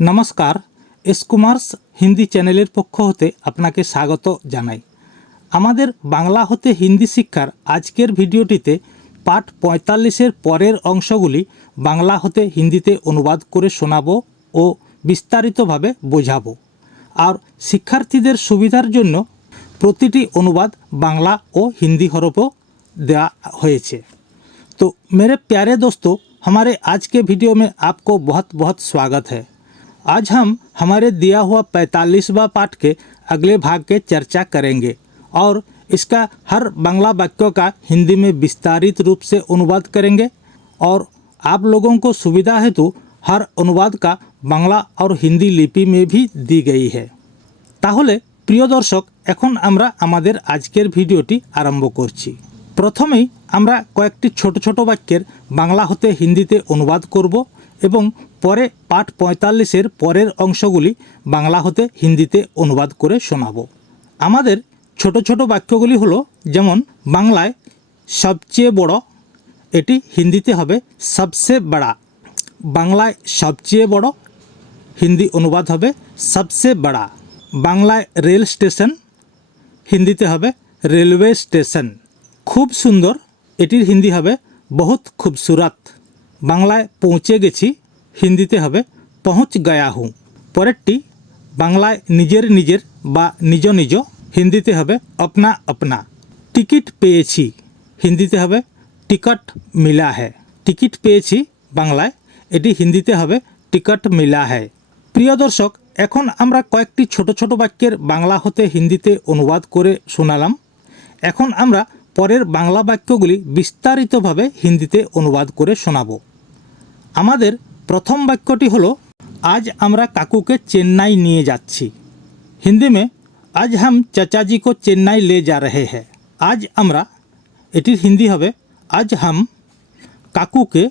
নমস্কার এস কুমার্স হিন্দি চ্যানেলের পক্ষ হতে আপনাকে স্বাগত জানাই আমাদের বাংলা হতে হিন্দি শিক্ষার আজকের ভিডিওটিতে পাঠ পঁয়তাল্লিশের পরের অংশগুলি বাংলা হতে হিন্দিতে অনুবাদ করে শোনাবো ও বিস্তারিতভাবে বোঝাবো আর শিক্ষার্থীদের সুবিধার জন্য প্রতিটি অনুবাদ বাংলা ও হিন্দি হরফও দেওয়া হয়েছে तो मेरे प्यारे दोस्तों हमारे आज के वीडियो में आपको बहुत बहुत स्वागत है आज हम हमारे दिया हुआ पैंतालीसवा पाठ के अगले भाग के चर्चा करेंगे और इसका हर बांग्ला वाक्यों का हिंदी में विस्तारित रूप से अनुवाद करेंगे और आप लोगों को सुविधा हेतु हर अनुवाद का बांग्ला और हिंदी लिपि में भी दी गई है তাহলে প্রিয় দর্শক এখন আমরা আমাদের আজকের ভিডিওটি আরম্ভ করছি প্রথমেই আমরা কয়েকটি ছোট ছোট বাক্যের বাংলা হতে হিন্দিতে অনুবাদ করব এবং পরে পাঠ পঁয়তাল্লিশের পরের অংশগুলি বাংলা হতে হিন্দিতে অনুবাদ করে শোনাব। আমাদের ছোট ছোট বাক্যগুলি হলো যেমন, বাংলায় সবচেয়ে বড়, এটি হিন্দিতে হবে সবসে বড়া। বাংলায় সবচেয়ে বড়, হিন্দি অনুবাদ হবে সবসে বড়া। বাংলায় রেল স্টেশন, হিন্দিতে হবে রেলওয়ে স্টেশন। খুব সুন্দর, এটির হিন্দি হবে বহুত খুবসুরত। বাংলায় পৌঁছে গেছি হিন্দিতে হবে পৌঁছ গয়া হুঁ। পরেরটি, বাংলায় নিজের নিজের বা নিজ নিজ। হিন্দিতে হবে আপনা আপনা টিকিট পেয়েছি, হিন্দিতে হবে, টিকট মিলা হ্যায়। টিকিট পেয়েছি, বাংলায়, এটি হিন্দিতে হবে, টিকট মিলা হ্যায়। প্রিয় দর্শক, এখন আমরা কয়েকটি ছোট ছোট বাক্যের বাংলা হতে হিন্দিতে অনুবাদ করে শোনালাম। এখন আমরা পরের বাংলা বাক্যগুলি বিস্তারিতভাবে হিন্দিতে অনুবাদ করে শোনাব। আমাদের প্রথম বাক্যটি হলো, আজ আমরা কাকুকে চেন্নাই নিয়ে যাচ্ছি। হিন্দি মে, আজ হাম চাচাজি কো চেন্নাই লে যা রহে হ্যাঁ আজ আমরা এটির হিন্দি হবে, আজ হাম কাকুকে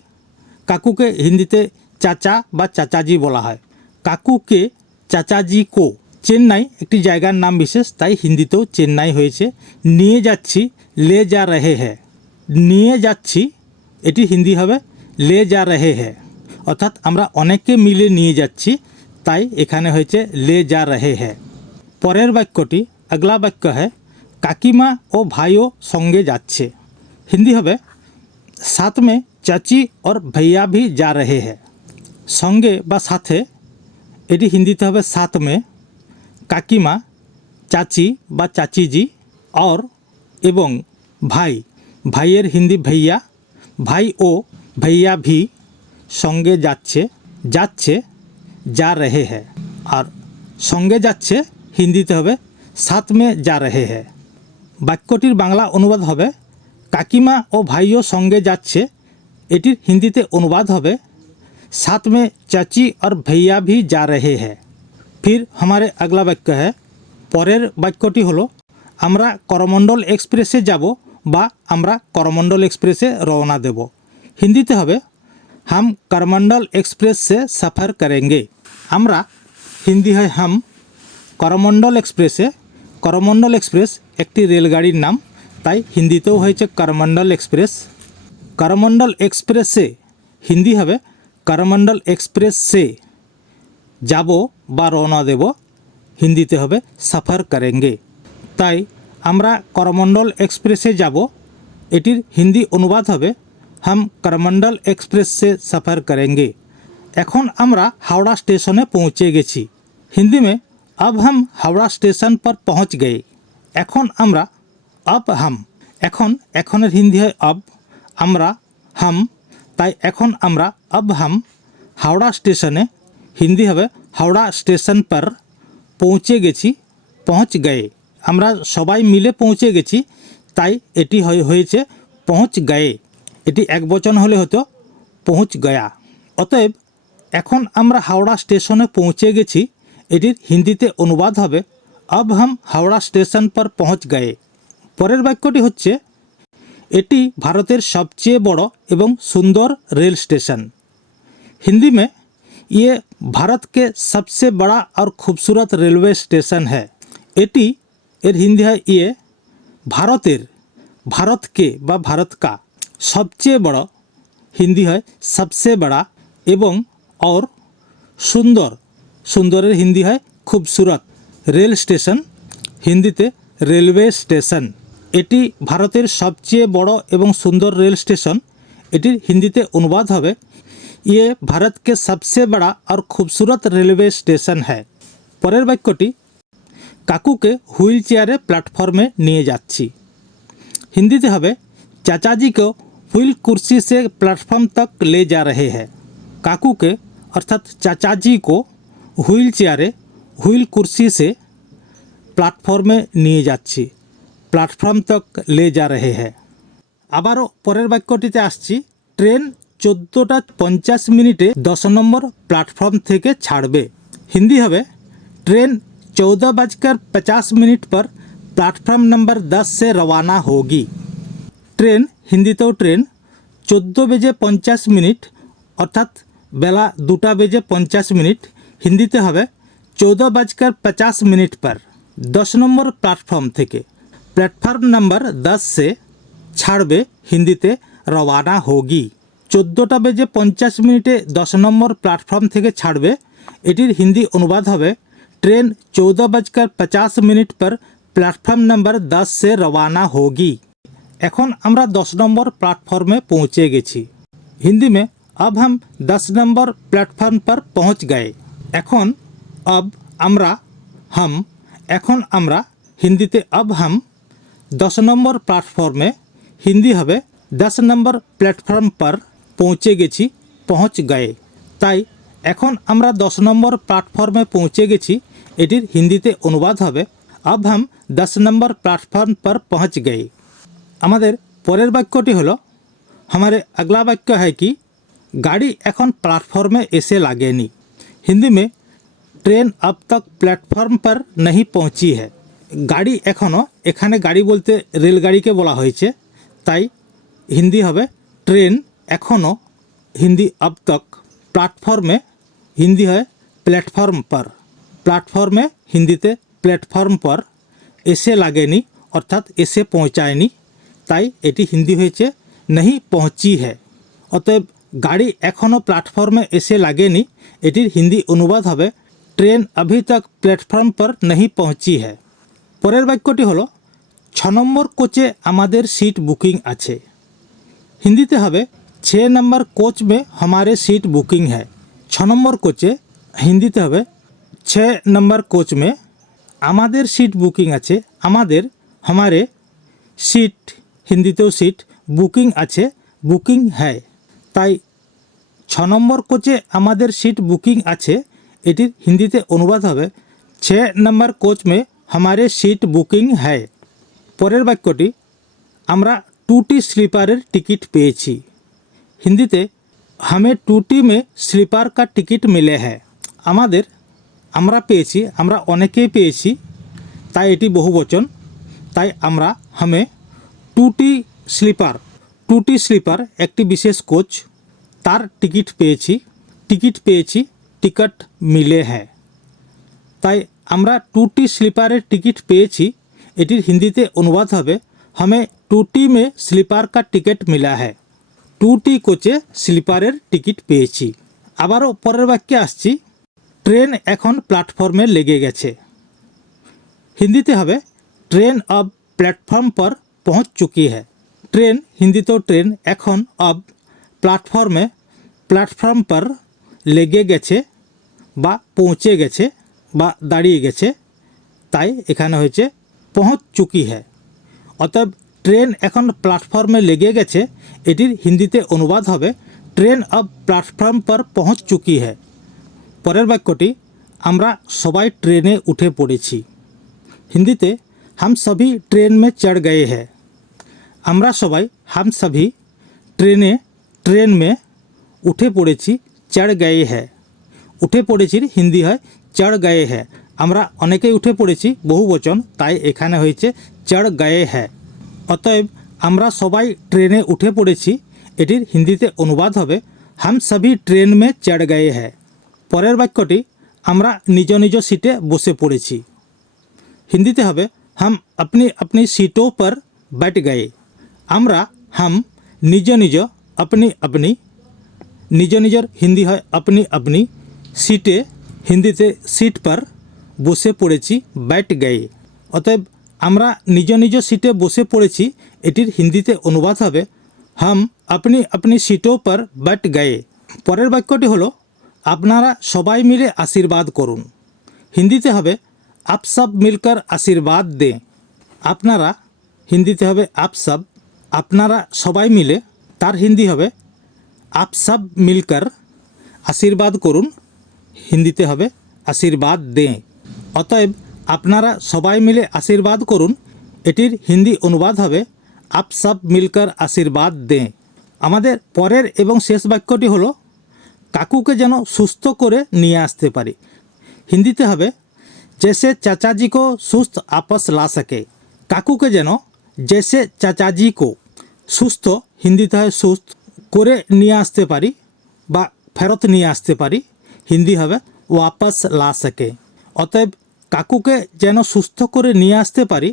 কাকুকে হিন্দিতে চাচা বা চাচাজি বলা হয়। কাকুকে চাচাজি কো, চেন্নাই একটি জায়গার নাম বিশেষ, তাই হিন্দিতেও চেন্নাই হয়েছে, নিয়ে যাচ্ছি, লে যা রহে হ্যাঁ নিয়ে যাচ্ছি এটি হিন্দি হবে, লে যা রহে হ্যাঁ অর্থাৎ আমরা অনেককে মিলে নিয়ে যাচ্ছি, তাই এখানে হয়েছে লে যা রাহে হ্যাঁ পরের বাক্যটি আগলা বাক্য হ্যাঁ কাকিমা ও ভাইও সঙ্গে যাচ্ছে। হিন্দি হবে সাথ মে চাচি ওর ভাইয়া ভি যা রাহে হ্যাঁ সঙ্গে বা সাথে, এটি হিন্দিতে হবে সাথ মে কাকিমা, চাচি বা চাচিজি অর এবং ভাই। ভাইয়ের হিন্দি ভাইয়া, ভাই ও ভাইয়া ভি সঙ্গে যাচ্ছে যাচ্ছে, যা রেহে হ্যাঁ আর সঙ্গে যাচ্ছে, হিন্দিতে হবে সাত মে যা রেহে হ্যাঁ বাক্যটির বাংলা অনুবাদ হবে, কাকিমা ও ভাইও সঙ্গে যাচ্ছে, এটির হিন্দিতে অনুবাদ হবে সাথ মে চাচি আর ভাইয়া ভি যা রেহে হ্যাঁ ফির আমারে আগলা বাক্য হ্যাঁ পরের বাক্যটি হলো, আমরা করমণ্ডল এক্সপ্রেসে যাব বা আমরা করমণ্ডল এক্সপ্রেসে রওনা দেব। হিন্দিতে হবে হাম করমণ্ডল এক্সপ্রেস সে সফর করেঙ্গে আমরা হিন্দি হয় হাম করমণ্ডল এক্সপ্রেসে করমণ্ডল এক্সপ্রেস একটি রেলগাড়ির নাম তাই হিন্দিতেও হয়েছে করমণ্ডল এক্সপ্রেস করমণ্ডল এক্সপ্রেসে হিন্দি হবে করমণ্ডল এক্সপ্রেস যাব বা রওনা দেব হিন্দিতে হবে সফর করেঙ্গে তাই আমরা করমণ্ডল এক্সপ্রেসে যাব এটির হিন্দি অনুবাদ হবে হাম করমণ্ডল এক্সপ্রেস সে সফর করেঙ্গে এখন আমরা হাওড়া স্টেশনে পৌঁছে গেছি হিন্দি মে अब हम হাওড়া স্টেশন পর পৌঁছ গয়ে এখন আমরা अब हम এখন এখনের হিন্দি হয় अब আমরা হাম তাই এখন আমরা अब हम হাওড়া স্টেশনে হিন্দি হবে হাওড়া স্টেশন পর পৌঁছে গেছি পৌঁছ গয়ে আমরা সবাই মিলে পৌঁছে গেছি তাই এটি হয়ে- হয়েছে পৌঁছ গয়ে এটি এক বচন হলে হতো পৌঁছ গয়া অতএব এখন আমরা হাওড়া স্টেশনে পৌঁছে গেছি এটির হিন্দিতে অনুবাদ হবে अब हम হাওড়া স্টেশন পর পৌঁছ গয়ে পরের বাক্যটি হচ্ছে এটি ভারতের সবচেয়ে বড় এবং সুন্দর রেল স্টেশন हिंदी में ये भारत के सबसे बड़ा और खूबसूरत रेलवे स्टेशन है এটি এর হিন্দি হয় ইয়ে ভারতের ভারতকে বা ভারত কা সবচেয়ে বড় হিন্দি হয় সবসে বড়া এবং অর সুন্দর। সুন্দরের হিন্দি হয় খুবসুরত। রেল স্টেশন, হিন্দিতে রেলওয়ে স্টেশন। এটি ভারতের সবচেয়ে বড় এবং সুন্দর রেল স্টেশন। এটির হিন্দিতে অনুবাদ হবে ইয়ে ভারতকে সবসে বড়া আর খুবসুরত রেলওয়ে স্টেশন হ্যায়। পরের বাক্যটি, কাকুকে হুইল চেয়ারে প্ল্যাটফর্মে নিয়ে যাচ্ছি। হিন্দিতে হবে, চাচাজিকেও व्हील कुर्सी से प्लेटफॉर्म तक ले जा रहे हैं काकू के अर्थात चाचा जी को হুইল চেয়ারে হুইল কুর্সি সে প্ল্যাটফর্মে নিয়ে যাচ্ছি প্ল্যাটফর্ম তক লে যা রহে হ্যাঁ আবারও পরের বাক্যটিতে আসছি ট্রেন চোদ্দোটা পঞ্চাশ মিনিটে দশ নম্বর প্ল্যাটফর্ম থেকে ছাড়বে হিন্দি হবে ट्रेन चौदह बजकर पचास मिनट पर प्लेटफॉर्म नंबर दस से रवाना होगी ট্রেন হিন্দিতেও ট্রেন চোদ্দো বেজে পঞ্চাশ মিনিট অর্থাৎ বেলা দুটা বেজে পঞ্চাশ মিনিট হিন্দিতে হবে চৌদহ বাজকার পচাশ মিনিট পর দশ নম্বর প্ল্যাটফর্ম থেকে প্ল্যাটফর্ম নাম্বার দশ সে ছাড়বে হিন্দিতে রওয়ানা হোগি চোদ্দোটা বেজে পঞ্চাশ মিনিটে দশ নম্বর প্ল্যাটফর্ম থেকে ছাড়বে এটির হিন্দি অনুবাদ হবে ট্রেন চৌদহ बजकर पचास मिनट पर প্ল্যাটফর্ম নাম্বার দশ সে রওয়ানা হোগি এখন আমরা দশ নম্বর প্ল্যাটফর্মে পৌঁছে গেছি হিন্দি में अब हम दस नंबर प्लेटफॉर्म पर पहुंच गए এখন अब আমরা हम এখন আমরা হিন্দিতে अब हम দশ নম্বর প্ল্যাটফর্মে হিন্দি হবে দশ নম্বর প্ল্যাটফর্ম पर পৌঁছে গেছি পৌঁছ গয়ে তাই এখন আমরা দশ নম্বর প্ল্যাটফর্মে পৌঁছে গেছি এটির হিন্দিতে অনুবাদ হবে अब हम दस नंबर प्लेटफॉर्म पर पहुंच गए আমাদের পরের বাক্যটি হলো हमारे अगला वाक्य है कि गाड़ी এখন प्लेटफॉर्म এসে লাগেনি हिंदी में ट्रेन अब तक प्लेटफॉर्म पर नहीं पहुंची है গাড়ি এখনও এখানে গাড়ি বলতে রেলগাড়িকে বলা হয়েছে তাই হিন্দি হবে ট্রেন এখনও হিন্দি अब तक প্ল্যাটফর্মে হিন্দি হয় প্ল্যাটফর্ম पर প্ল্যাটফর্মে হিন্দিতে প্ল্যাটফর্ম पर এসে লাগেনি অর্থাৎ এসে পৌঁছায়নি তাই এটি হিন্দি হয়েছে, নাহি পৌঁছি হে। অতএব গাড়ি এখনও প্ল্যাটফর্মে এসে লাগেনি, এটির হিন্দি অনুবাদ হবে, ট্রেন অভি তক প্ল্যাটফর্ম পর নাহি পৌঁছি হে। পরের বাক্যটি হলো, ছ নম্বর কোচে আমাদের সিট বুকিং আছে। হিন্দিতে হবে, ছ নম্বর কোচ মে হমারে সিট বুকিং হ্যাঁ ছ নম্বর কোচে, হিন্দিতে হবে, ছ নম্বর কোচ মে আমাদের সিট বুকিং আছে, আমাদের, হমারে সিট হিন্দিতেও সিট বুকিং আছে বুকিং হ্যায়। তাই ছ নম্বর কোচে আমাদের সিট বুকিং আছে, এটির হিন্দিতে অনুবাদ হবে, ছ নম্বর কোচ মে আমার সিট বুকিং হ্যায়। পরের বাক্যটি, আমরা টুটি স্লিপারের টিকিট পেয়েছি। হিন্দিতে, হামে টুটি মে স্লিপার কা টিকিট মিলে হ্যায়। আমাদের, আমরা পেয়েছি, আমরা অনেকেই পেয়েছি, তাই এটি বহু বচন তাই আমরা, হামে টুটি স্লিপার। টুটি স্লিপার একটি বিশেষ কোচ। তার টিকিট পেয়েছি। টিকিট পেয়েছি, টিকিট মিলে হ্যাঁ তাই আমরা টুটি স্লিপারের টিকিট পেয়েছি। এটির হিন্দিতে অনুবাদ হবে, হমে টুটি মে স্লিপার কা টিকিট মিলা হ্যাঁ টুটি কোচে স্লিপারের টিকিট পেয়েছি। আবারও পরের বাক্যে আসছি। ট্রেন এখন প্ল্যাটফর্মে লেগে গেছে। হিন্দিতে হবে, ট্রেন অব প্ল্যাটফর্ম পর पहुंच चुकी है ট্রেন হিন্দিতেও ট্রেন এখন अब প্ল্যাটফর্মে প্ল্যাটফর্ম पर লেগে গেছে বা পৌঁছে গেছে বা দাঁড়িয়ে গেছে তাই এখানে হয়েছে পৌঁছ চুকি হ্যাঁ অতএব ট্রেন এখন প্ল্যাটফর্মে লেগে গেছে এটির হিন্দিতে অনুবাদ হবে ট্রেন अब প্ল্যাটফর্ম पर পৌঁছ চুকি হ্যাঁ পরের বাক্যটি আমরা সবাই ট্রেনে উঠে পড়েছি হিন্দিতে हम सभी ट्रेन में चढ़ गए हैं আমরা সবাই हम सभी ট্রেনে ট্রেন মে উঠে পড়েছি চড় গয়ে হ্যাঁ উঠে পড়েছির হিন্দি হয় চড় গয়ে হ্যাঁ আমরা অনেকেই উঠে পড়েছি বহু বচন তাই এখানে হয়েছে চড় গয়ে হ্যাঁ অতএব আমরা সবাই ট্রেনে উঠে পড়েছি এটির হিন্দিতে অনুবাদ হবে হাম সভি ট্রেন মে চড় গয়ে হ্যাঁ পরের বাক্যটি আমরা নিজ নিজ সিটে বসে পড়েছি হিন্দিতে হবে হাম আপনি আপনি সিটों पर बैठ गए আমরা, হাম, নিজ নিজ, আপনি আপনি, নিজ নিজের হিন্দি হয় আপনি আপনি, সিটে, হিন্দিতে সিট পর, বসে পড়েছি ব্যাট গায়ে। অতএব, আমরা নিজ নিজ সিটে বসে পড়েছি, এটির হিন্দিতে অনুবাদ হবে, হাম, আপনি আপনি সিটও পর ব্যাট গায়ে। পরের বাক্যটি হলো, আপনারা সবাই মিলে আশীর্বাদ করুন। হিন্দিতে হবে, আপ সব মিলকর আশীর্বাদ দে। আপনারা, হিন্দিতে হবে, আপ সব আপনারা সবাই মিলে, তার হিন্দি হবে, আপ সব মিলকার আশীর্বাদ করুন। হিন্দিতে হবে, আশীর্বাদ দে অতএব আপনারা সবাই মিলে আশীর্বাদ করুন। এটির হিন্দি অনুবাদ হবে, আপ সব মিলকার আশীর্বাদ দে আমাদের পরের এবং শেষ বাক্যটি হলো, কাকুকে যেন সুস্থ করে নিয়ে আসতে পারি। হিন্দিতে হবে, জেসে চাচাজিকো সুস্থ আপস লা সকে। কাকুকে যেন, জেসে চাচাজিকো সুস্থ, হিন্দিতে হয় সুস্থ করে নিয়ে আসতে পারি বা ফেরত নিয়ে আসতে পারি, হিন্দি হবে ওয়াপাস লা সকে অতএব কাকুকে যেন সুস্থ করে নিয়ে আসতে পারি,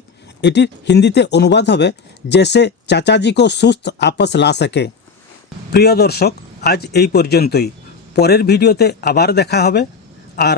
এটির হিন্দিতে অনুবাদ হবে, জেসে চাচাজি কো সুস্থ আপস লা সকে প্রিয় দর্শক, আজ এই পর্যন্তই। পরের ভিডিওতে আবার দেখা হবে। আর